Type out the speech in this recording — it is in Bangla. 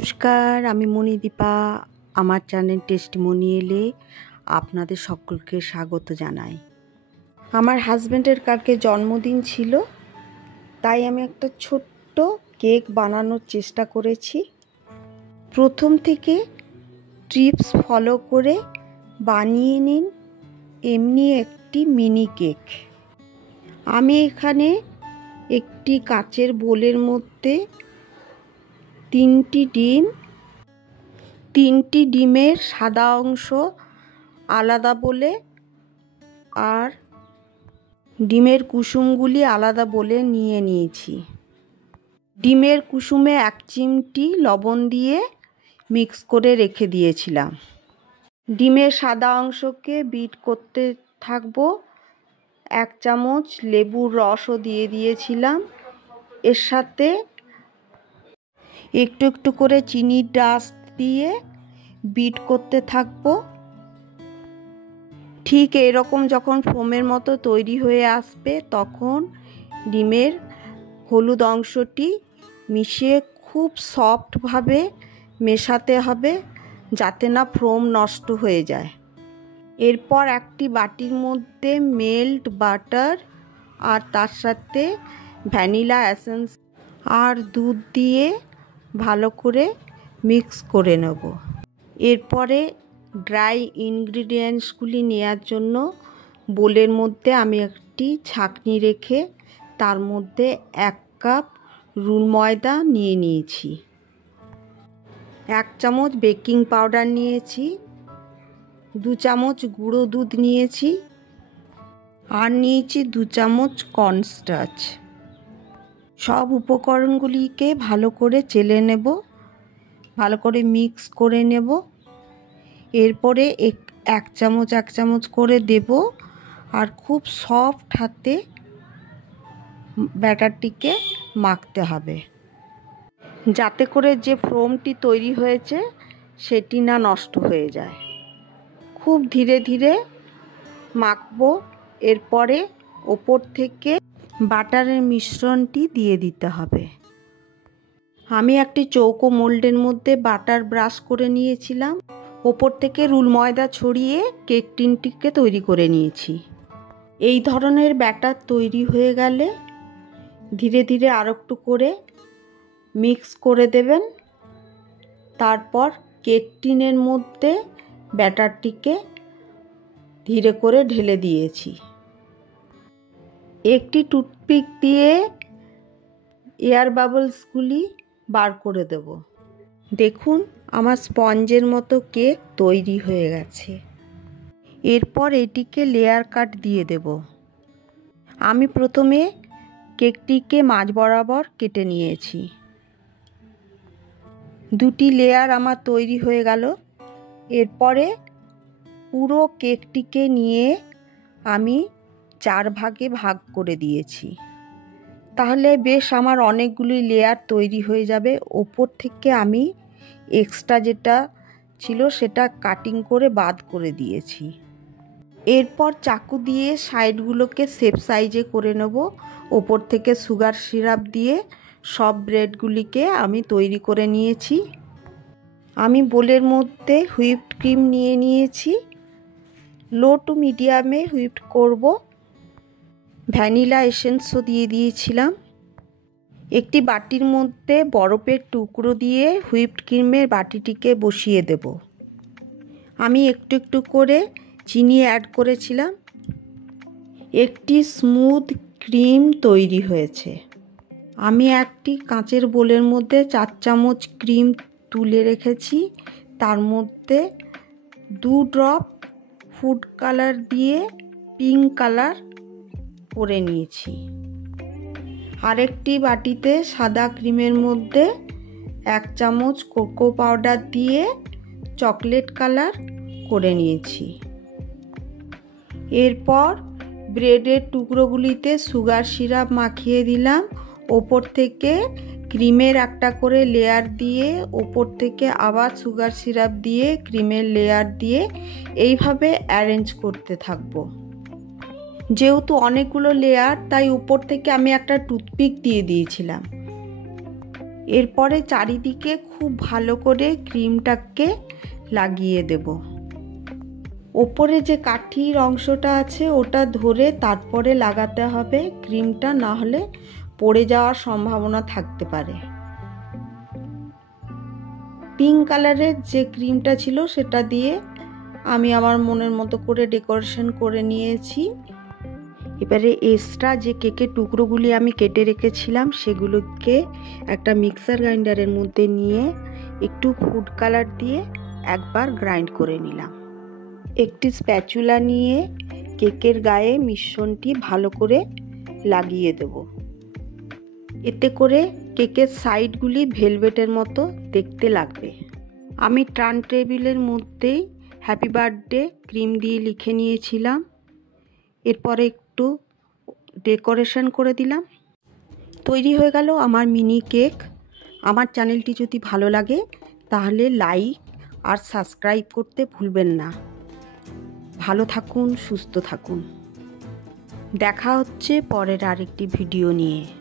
নমস্কার, আমি মণিদীপা। আমার চ্যানেল টেস্টিমোনিয়ালে আপনাদের সকলকে স্বাগত জানাই। আমার হাজব্যান্ডের কালকে জন্মদিন ছিল, তাই আমি একটা ছোট্ট কেক বানানোর চেষ্টা করেছি। প্রথম থেকে টিপস ফলো করে বানিয়ে নিন এমনি একটি মিনি কেক। আমি এখানে একটি কাচের বোলের মধ্যে তিনটি ডিমের সাদা অংশ আলাদা বলে আর ডিমের কুসুমগুলি আলাদা বলে নিয়ে নিয়েছি। ডিমের কুসুমে 1 চিমটি লবণ দিয়ে মিক্স করে রেখে দিয়েছিলাম। ডিমের সাদা অংশকে বিট করতে থাকবো। 1 চামচ লেবুর রসও দিয়ে দিয়েছিলাম। এর সাথে একটু একটু করে চিনির ডাস্ট দিয়ে বিট করতে থাকবো। ঠিক এরকম যখন ফোমের মতো তৈরি হয়ে আসবে, তখন ডিমের হলুদ অংশটি মিশিয়ে খুব সফটভাবে মেশাতে হবে, যাতে না ফোম নষ্ট হয়ে যায়। এরপর একটি বাটির মধ্যে মেল্ট বাটার আর তার সাথে ভ্যানিলা এসেন্স আর দুধ দিয়ে ভালো করে মিক্স করে নেব। এরপরে ড্রাই ইনগ্রিডিয়েন্টসগুলি নেওয়ার জন্য বোলের মধ্যে আমি একটি ছাঁকনি রেখে তার মধ্যে 1 কাপ রুল ময়দা নিয়ে নিয়েছি। 1 চামচ বেকিং পাউডার নিয়েছি। 2 চামচ গুঁড়ো দুধ নিয়েছি আর নিয়েছি 2 চামচ কর্নস্টার্চ। সব উপকরণগুলিকে ভালো করে চেলে নেব, ভালো করে মিক্স করে নেব। এরপরে 1 চামচ করে দেব আর খুব সফট হাতে ব্যাটারটিকে মাখতে হবে, যাতে করে যে ফোমটি তৈরি হয়েছে সেটি না নষ্ট হয়ে যায়। খুব ধীরে ধীরে মাখবো। এরপরে ওপর থেকে বাটারের মিশ্রণটি দিয়ে দিতে হবে। আমি একটি চৌকো মোল্ডের মধ্যে বাটার ব্রাশ করে নিয়েছিলাম। ওপর থেকে রুল ময়দা ছড়িয়ে কেক টিনটিকে তৈরি করে নিয়েছি। এই ধরনের ব্যাটার তৈরি হয়ে গেলে ধীরে ধীরে আর একটু করে মিক্স করে দেবেন। তারপর কেক টিনের মধ্যে ব্যাটারটিকে ধীরে করে ঢেলে দিয়েছি। একটি টুথপিক দিয়ে এয়ার বাবলসগুলি বার করে দেব। দেখুন, আমার স্পঞ্জের মতো কেক তৈরি হয়ে গেছে। এরপর এটিকে লেয়ার কাট দিয়ে দেব। আমি প্রথমে কেকটিকে মাঝ বরাবর কেটে নিয়েছি। 2টি লেয়ার আমার তৈরি হয়ে গেল। এরপরে পুরো কেকটিকে নিয়ে আমি 4 ভাগে ভাগ করে দিয়েছি। তাহলে বেশ আমার অনেকগুলি লেয়ার তৈরি হয়ে যাবে। ওপর থেকে আমি এক্সট্রা যেটা ছিল সেটা কাটিং করে বাদ করে দিয়েছি। এরপর চাকু দিয়ে সাইডগুলোকে শেপ সাইজে করে নেব। ওপর থেকে সুগার সিরাপ দিয়ে সব ব্রেডগুলিকে আমি তৈরি করে নিয়েছি। আমি বোলের মধ্যে হুইপড ক্রিম নিয়ে নিয়েছি। লো টু মিডিয়ামে হুইপ করব। ভ্যানিলা এসেন্সও দিয়ে দিয়েছিলাম। একটি বাটির মধ্যে বরফের টুকরো দিয়ে হুইপড ক্রিমের বাটিটিকে বসিয়ে দেব। আমি একটু একটু করে চিনি অ্যাড করেছিলাম। একটি স্মুথ ক্রিম তৈরি হয়েছে। আমি একটি কাঁচের বোলের মধ্যে 4 চামচ ক্রিম তুলে রেখেছি। তার মধ্যে 2 ড্রপ ফুড কালার দিয়ে পিঙ্ক কালার করে নিয়েছি। আরেকটি বাটিতে সাদা ক্রিমের মধ্যে 1 চামচ কোকো পাউডার দিয়ে চকলেট কালার করে নিয়েছি। এরপর ব্রেডের টুকরোগুলিতে সুগার সিরাপ মাখিয়ে দিলাম। ওপর থেকে ক্রিমের একটা করে লেয়ার দিয়ে, ওপর থেকে আবার সুগার সিরাপ দিয়ে, ক্রিমের লেয়ার দিয়ে এইভাবে অ্যারেঞ্জ করতে থাকবো। যেহেতু অনেকগুলো লেয়ার, তাই উপর থেকে আমি একটা টুথপিক দিয়ে দিয়েছিলাম। এরপরে চারিদিকে খুব ভালো করে ক্রিমটাকে লাগিয়ে দেব। ওপরে যে কাঠির অংশটা আছে ওটা ধরে তারপরে লাগাতে হবে ক্রিমটা, না হলে পড়ে যাওয়ার সম্ভাবনা থাকতে পারে। পিঙ্ক কালারের যে ক্রিমটা ছিল সেটা দিয়ে আমি আমার মনের মতো করে ডেকোরেশন করে নিয়েছি। এবারে এক্সট্রা যে কেকের টুকরোগুলি আমি কেটে রেখেছিলাম সেগুলোকে একটা মিক্সার গ্রাইন্ডারের মধ্যে নিয়ে একটু ফুড কালার দিয়ে একবার গ্রাইন্ড করে নিলাম। একটি স্প্যাচুলা নিয়ে কেকের গায়ে মিশ্রণটি ভালো করে লাগিয়ে দেব। এতে করে কেকের সাইডগুলি ভেলভেটের মতো দেখতে লাগবে। আমি টার্ন টেবিলের মধ্যেই হ্যাপি বার্থডে ক্রিম দিয়ে লিখে নিয়েছিলাম। এরপরে একটু ডেকোরেশন করে দিলাম। তৈরি হয়ে গেল আমার মিনি কেক। আমার চ্যানেলটি যদি ভালো লাগে তাহলে লাইক আর সাবস্ক্রাইব করতে ভুলবেন না। ভালো থাকুন, সুস্থ থাকুন। দেখা হচ্ছে পরের আরেকটি ভিডিও নিয়ে।